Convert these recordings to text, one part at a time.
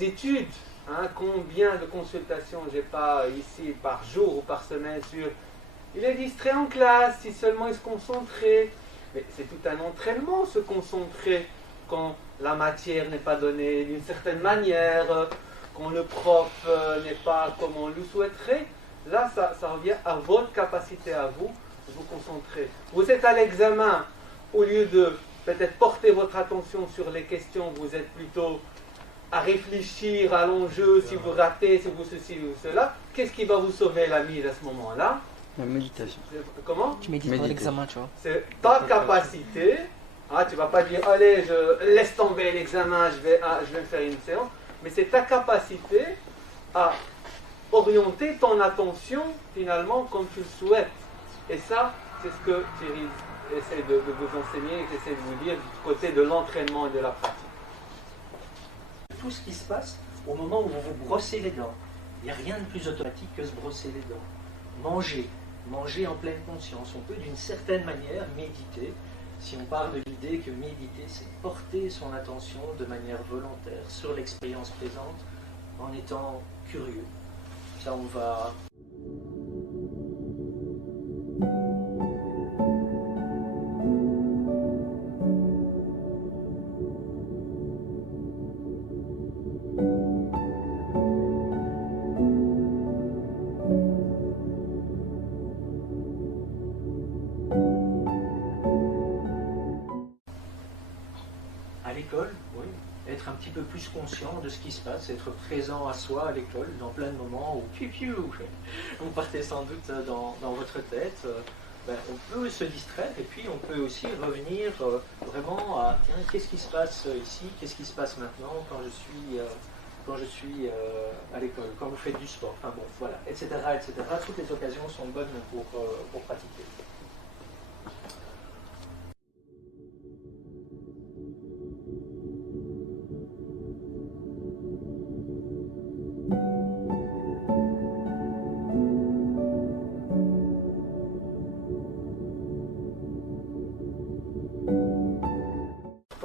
les études, hein, combien de consultations j'ai pas ici par jour ou par semaine sur il est distrait en classe, si seulement il se concentrait. Mais c'est tout un entraînement, se concentrer quand la matière n'est pas donnée d'une certaine manière, quand le prof n'est pas comme on le souhaiterait. Là, ça revient à votre capacité à vous de vous concentrer. Vous êtes à l'examen, au lieu de peut-être porter votre attention sur les questions, vous êtes plutôt à réfléchir à l'enjeu, si vous ratez, si vous ceci ou cela. Qu'est-ce qui va vous sauver la mise à ce moment-là? La méditation. Comment? Tu médites pour l'examen, tu vois. C'est ta capacité. Ah, tu ne vas pas dire, allez, je laisse tomber l'examen, je vais me faire une séance. Mais c'est ta capacité à orienter ton attention, finalement, comme tu le souhaites. Et ça, c'est ce que Thierry essaie de vous enseigner, et essaie de vous dire du côté de l'entraînement et de la pratique. Tout ce qui se passe au moment où vous vous brossez les dents. Il n'y a rien de plus automatique que se brosser les dents. Manger en pleine conscience. On peut d'une certaine manière méditer, si on part de l'idée que méditer, c'est porter son attention de manière volontaire sur l'expérience présente en étant curieux. Ça, on va... À l'école, oui, être un petit peu plus conscient de ce qui se passe, être présent à soi à l'école, dans plein de moments où vous partez sans doute dans votre tête. On peut se distraire et puis on peut aussi revenir vraiment à tiens, qu'est-ce qui se passe ici, qu'est-ce qui se passe maintenant quand je suis à l'école, quand vous faites du sport, enfin bon, voilà, etc., etc. Toutes les occasions sont bonnes pour pratiquer.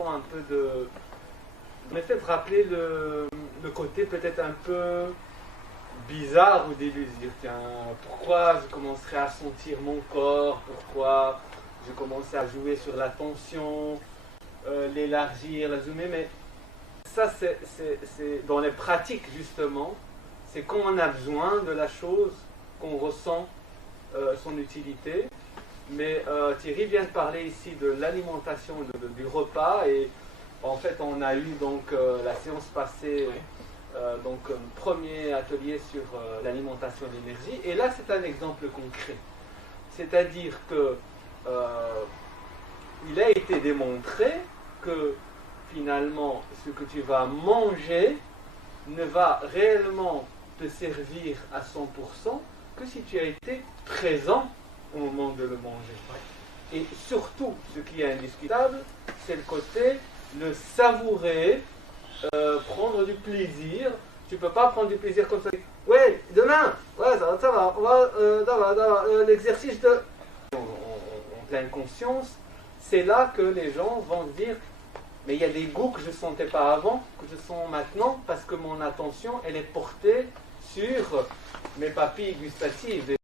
Un peu de peut-être rappeler le côté peut-être un peu bizarre au début, se dire tiens, pourquoi je commencerai à sentir mon corps, pourquoi je commençais à jouer sur la tension, l'élargir, la zoomer, mais ça c'est dans les pratiques justement, c'est quand on a besoin de la chose qu'on ressent son utilité. Mais Thierry vient de parler ici de l'alimentation, du repas, et en fait on a eu donc la séance passée, donc un premier atelier sur l'alimentation d'énergie, et là c'est un exemple concret. C'est-à-dire que il a été démontré que finalement ce que tu vas manger ne va réellement te servir à 100% que si tu as été présent au moment de le manger. Et surtout, ce qui est indiscutable, c'est le côté le savourer, prendre du plaisir. Tu ne peux pas prendre du plaisir comme ça. Ouais, demain, ouais, ça va, on va, l'exercice de... En pleine conscience, c'est là que les gens vont se dire, mais il y a des goûts que je ne sentais pas avant, que je sens maintenant, parce que mon attention, elle est portée sur mes papilles gustatives.